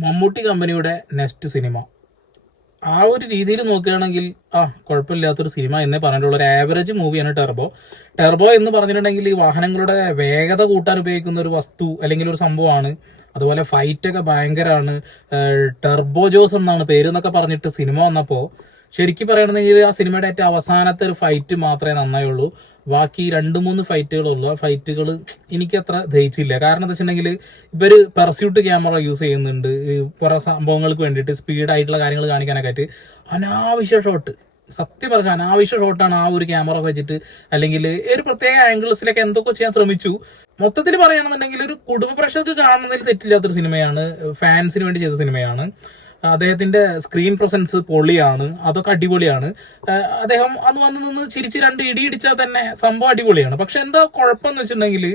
മമ്മൂട്ടി കമ്പനിയുടെ next cinema. ആ ഒരു രീതിയിൽ നോക്കുകയാണെങ്കിൽ ആ കുഴപ്പമില്ലാത്തൊരു സിനിമ എന്നേ പറഞ്ഞിട്ടുള്ള. ഒരു ആവറേജ് മൂവിയാണ് ടെർബോ. ടെർബോ എന്ന് പറഞ്ഞിട്ടുണ്ടെങ്കിൽ ഈ വാഹനങ്ങളുടെ വേഗത കൂട്ടാൻ ഉപയോഗിക്കുന്ന ഒരു വസ്തു അല്ലെങ്കിൽ ഒരു സംഭവമാണ്. അതുപോലെ ഫൈറ്റ് ഒക്കെ ഭയങ്കരമാണ് ടെർബോ ജോസ് എന്നാണ് പേര് എന്നൊക്കെ പറഞ്ഞിട്ട് സിനിമ വന്നപ്പോൾ ശരിക്കും പറയണമെങ്കിൽ ആ സിനിമയുടെ ഏറ്റവും അവസാനത്തെ ഒരു ഫൈറ്റ് മാത്രമേ നന്നായുള്ളൂ. ബാക്കി രണ്ട് മൂന്ന് ഫൈറ്റുകളുള്ളൂ ഫൈറ്റുകൾ എനിക്ക് അത്ര ദഹിച്ചില്ല. കാരണം എന്താ വെച്ചിട്ടുണ്ടെങ്കിൽ ഇവർ പെർസ്യൂട്ട് ക്യാമറ യൂസ് ചെയ്യുന്നുണ്ട്. കുറെ സംഭവങ്ങൾക്ക് വേണ്ടിയിട്ട് സ്പീഡായിട്ടുള്ള കാര്യങ്ങൾ കാണിക്കാനൊക്കെ അനാവശ്യ ഷോട്ട് സത്യം പറഞ്ഞാൽ അനാവശ്യ ഷോട്ടാണ് ആ ഒരു ക്യാമറ വെച്ചിട്ട് അല്ലെങ്കിൽ ഒരു പ്രത്യേക ആംഗിൾസിലൊക്കെ എന്തൊക്കെ ചെയ്യാൻ ശ്രമിച്ചു. മൊത്തത്തിൽ പറയുകയാണെന്നുണ്ടെങ്കിൽ ഒരു കുടുംബ പ്രേക്ഷകർക്ക് കാണുന്നതിൽ തെറ്റില്ലാത്തൊരു സിനിമയാണ്. ഫാൻസിന് വേണ്ടി ചെയ്ത സിനിമയാണ്. അദ്ദേഹത്തിന്റെ സ്ക്രീൻ പ്രസൻസ് പൊളിയാണ് അതൊക്കെ അടിപൊളിയാണ്. അദ്ദേഹം അന്ന് വന്ന് നിന്ന് ചിരിച്ച് രണ്ട് ഇടിയിടിച്ചാൽ തന്നെ സംഭവം അടിപൊളിയാണ്. പക്ഷെ എന്താ കുഴപ്പമെന്ന് വെച്ചിട്ടുണ്ടെങ്കിൽ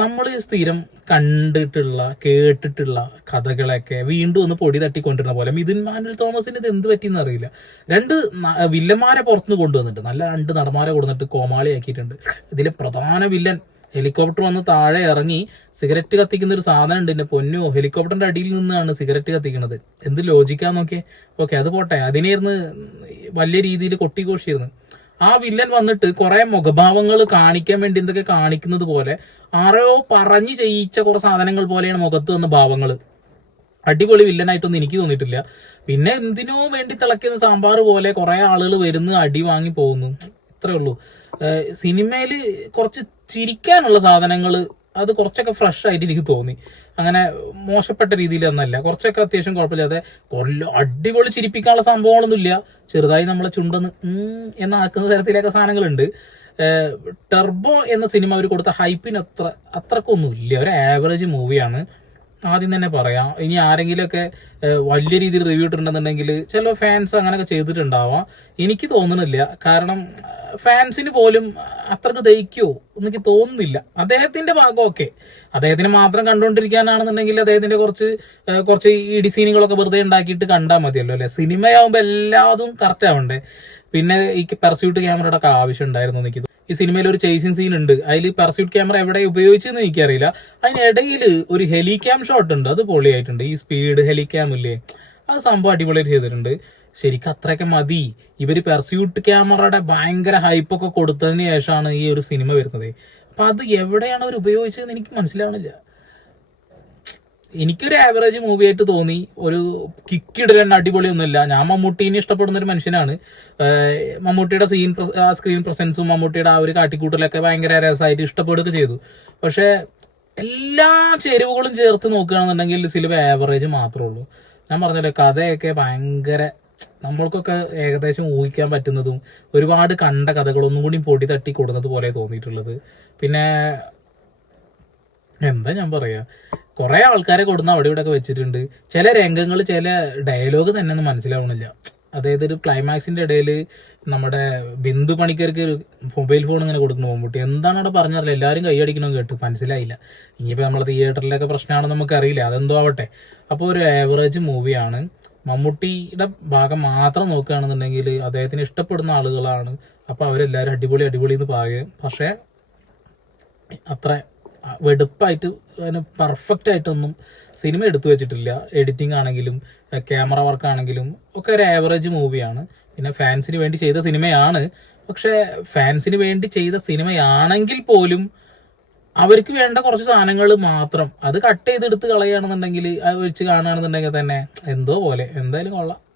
നമ്മൾ സ്ഥിരം കണ്ടിട്ടുള്ള കേട്ടിട്ടുള്ള കഥകളൊക്കെ വീണ്ടും ഒന്ന് പൊടി തട്ടിക്കൊണ്ടിരുന്ന പോലെ മിഥുൻ മാനുവൽ തോമസിന് ഇത് എന്ത് പറ്റിയെന്ന് അറിയില്ല. രണ്ട് വില്ലന്മാരെ പുറത്തുനിന്ന് കൊണ്ടുവന്നിട്ട് നല്ല രണ്ട് നടന്മാരെ കൊടുത്തിട്ട് കോമാളിയാക്കിയിട്ടുണ്ട്. ഇതിലെ പ്രധാന വില്ലൻ ഹെലികോപ്റ്റർ വന്ന് താഴെ ഇറങ്ങി സിഗരറ്റ് കത്തിക്കുന്ന ഒരു സാധനം ഉണ്ട് എന്റെ പൊന്നോ. ഹെലികോപ്റ്ററിന്റെ അടിയിൽ നിന്നാണ് സിഗരറ്റ് കത്തിക്കുന്നത് എന്ത് ലോജിക്കാ നോക്കിയേ. ഓക്കെ അത് പോട്ടെ. അതിനായിരുന്നു വലിയ രീതിയിൽ കൊട്ടിഘോഷിയിരുന്നു ആ വില്ലൻ വന്നിട്ട് കുറെ മുഖഭാവങ്ങൾ കാണിക്കാൻ വേണ്ടി എന്തൊക്കെ കാണിക്കുന്നത് പോലെ ആരോ പറഞ്ഞു ചെയ്യിച്ച കുറെ സാധനങ്ങൾ പോലെയാണ് മുഖത്ത് വന്ന ഭാവങ്ങൾ. അടിപൊളി വില്ലനായിട്ടൊന്നും എനിക്ക് തോന്നിയിട്ടില്ല. പിന്നെ എന്തിനോ വേണ്ടി തിളക്കുന്ന സാമ്പാർ പോലെ കുറെ ആളുകൾ വരുന്നു അടി വാങ്ങി പോകുന്നു. ഇത്രേ ഉള്ളൂ. ഏഹ് സിനിമയിൽ കുറച്ച് ചിരിക്കാനുള്ള സാധനങ്ങൾ അത് കുറച്ചൊക്കെ ഫ്രഷ് ആയിട്ട് എനിക്ക് തോന്നി. അങ്ങനെ മോശപ്പെട്ട രീതിയിലൊന്നല്ല കുറച്ചൊക്കെ അത്യാവശ്യം കുഴപ്പമില്ലാതെ കൊല്ലോ അടിപൊളി ചിരിപ്പിക്കാനുള്ള സംഭവങ്ങളൊന്നുമില്ല. ചെറുതായി നമ്മളെ ചുണ്ടെന്ന് എന്നാക്കുന്ന തരത്തിലൊക്കെ സാധനങ്ങളുണ്ട്. ടെർബോ എന്ന സിനിമ അവർ കൊടുത്ത ഹൈപ്പിന് അത്ര അത്രക്കൊന്നും ഇല്ല ഒരു ആവറേജ് മൂവിയാണ് ആദ്യം തന്നെ പറയാം. ഇനി ആരെങ്കിലുമൊക്കെ വലിയ രീതിയിൽ റിവ്യൂ ഇട്ടിട്ടുണ്ടെന്നുണ്ടെങ്കിൽ ചില ഫാൻസ് അങ്ങനെയൊക്കെ ചെയ്തിട്ടുണ്ടാവാം. എനിക്ക് തോന്നണില്ല. കാരണം ഫാൻസിന് പോലും അത്രയ്ക്ക് ദഹിക്കുമോ എനിക്ക് തോന്നുന്നില്ല. അദ്ദേഹത്തിന്റെ ഭാഗമൊക്കെ. അദ്ദേഹത്തിന് മാത്രം കണ്ടുകൊണ്ടിരിക്കാനാണെന്നുണ്ടെങ്കിൽ അദ്ദേഹത്തിന്റെ കുറച്ച് കുറച്ച് ഇടി സീനുകളൊക്കെ വെറുതെ ഉണ്ടാക്കിയിട്ട് കണ്ടാൽ മതിയല്ലോ അല്ലെ? സിനിമയാവുമ്പോൾ എല്ലാതും കറക്റ്റ് ആവണ്ടേ? പിന്നെ ഈ പെർസ്യൂട്ട് ക്യാമറയുടെ ഒക്കെ ആവശ്യം ഉണ്ടായിരുന്നു എനിക്ക്. ഈ സിനിമയിൽ ഒരു ചേസിങ് സീൻ ഉണ്ട്. അതിൽ പെർസ്യൂട്ട് ക്യാമറ എവിടെ ഉപയോഗിച്ചെന്ന് എനിക്കറിയില്ല. അതിനിടയിൽ ഒരു ഹെലിക്യാം ഷോട്ട് ഉണ്ട്. അത് പൊളിയായിട്ടുണ്ട്. ഈ സ്പീഡ് ഹെലിക്യാം ഇല്ലേ അത് സംഭവം അടിപൊളിയായിട്ട് ചെയ്തിട്ടുണ്ട്. ശരിക്കും അത്രയൊക്കെ മതി. ഇവർ പെർസ്യൂട്ട് ക്യാമറയുടെ ഭയങ്കര ഹൈപ്പൊക്കെ കൊടുത്തതിന് ശേഷമാണ് ഈ ഒരു സിനിമ വരുന്നത്. അപ്പൊ അത് എവിടെയാണ് അവർ ഉപയോഗിച്ചതെന്ന് എനിക്ക് മനസ്സിലാവണില്ല. എനിക്കൊരു ആവറേജ് മൂവി ആയിട്ട് തോന്നി. ഒരു കിക്ക് കിക്കിടലൻ അടിപൊളിയൊന്നുമില്ല. ഞാൻ മമ്മൂട്ടീനെ ഇഷ്ടപ്പെടുന്ന ഒരു മനുഷ്യനാണ്. മമ്മൂട്ടിയുടെ സീൻ സ്ക്രീൻ പ്രസൻസും മമ്മൂട്ടിയുടെ ആ ഒരു കാട്ടിക്കൂട്ടലൊക്കെ ഭയങ്കര രസമായിട്ട് ഇഷ്ടപ്പെടുകയൊക്കെ ചെയ്തു. പക്ഷെ എല്ലാ ചേരുവകളും ചേർത്ത് നോക്കുകയാണെന്നുണ്ടെങ്കിൽ സിലിബ ആവറേജ് മാത്രമേ ഉള്ളൂ. ഞാൻ പറഞ്ഞല്ലോ കഥയൊക്കെ ഭയങ്കര നമ്മൾക്കൊക്കെ ഏകദേശം ഊഹിക്കാൻ പറ്റുന്നതും ഒരുപാട് കണ്ട കഥകളൊന്നും കൂടി പൊടി തട്ടി കൊടുന്നത് പോലെ തോന്നിയിട്ടുള്ളത്. പിന്നെ എന്താ ഞാൻ പറയാ? കുറെ ആൾക്കാരെ കൊടുന്ന് അവിടെ ഇവിടെ ഒക്കെ വെച്ചിട്ടുണ്ട്. ചില രംഗങ്ങൾ ചില ഡയലോഗ് തന്നെ ഒന്നും മനസ്സിലാവണില്ല. അതായത് ഒരു ക്ലൈമാക്സിന്റെ ഇടയിൽ നമ്മുടെ ബിന്ദു പണിക്കർക്ക് ഒരു മൊബൈൽ ഫോൺ ഇങ്ങനെ കൊടുക്കുന്നു മമ്മൂട്ടി. എന്താണ് അവിടെ പറഞ്ഞറിയില്ല. എല്ലാവരും കൈയടിക്കണം കേട്ടു. മനസ്സിലായില്ല. ഇനിയിപ്പോൾ നമ്മളെ തിയേറ്ററിലൊക്കെ പ്രശ്നമാണെന്ന് നമുക്കറിയില്ല. അതെന്തോ ആവട്ടെ. അപ്പോൾ ഒരു ആവറേജ് മൂവിയാണ് മമ്മൂട്ടിയുടെ ഭാഗം മാത്രം നോക്കുകയാണെന്നുണ്ടെങ്കിൽ അദ്ദേഹത്തിന് ഇഷ്ടപ്പെടുന്ന ആളുകളാണ്. അപ്പോൾ അവരെല്ലാവരും അടിപൊളി അടിപൊളി എന്ന് പറയും. പക്ഷേ അത്ര വെടുപ്പായിട്ട് അതിന് പെർഫെക്റ്റ് ആയിട്ടൊന്നും സിനിമ എടുത്തു വെച്ചിട്ടില്ല. എഡിറ്റിംഗ് ആണെങ്കിലും ക്യാമറ വർക്ക് ആണെങ്കിലും ഒക്കെ ഒരു ആവറേജ് മൂവിയാണ് പിന്നെ ഫാൻസിന് വേണ്ടി ചെയ്ത സിനിമയാണ്. പക്ഷെ ഫാൻസിന് വേണ്ടി ചെയ്ത സിനിമയാണെങ്കിൽ പോലും അവർക്ക് വേണ്ട കുറച്ച് സാധനങ്ങൾ മാത്രം അത് കട്ട് ചെയ്തെടുത്ത് കളയുകയാണെന്നുണ്ടെങ്കിൽ അത് വെച്ച് കാണുകയാണെന്നുണ്ടെങ്കിൽ തന്നെ എന്തോ പോലെ. എന്തായാലും കൊള്ളാം.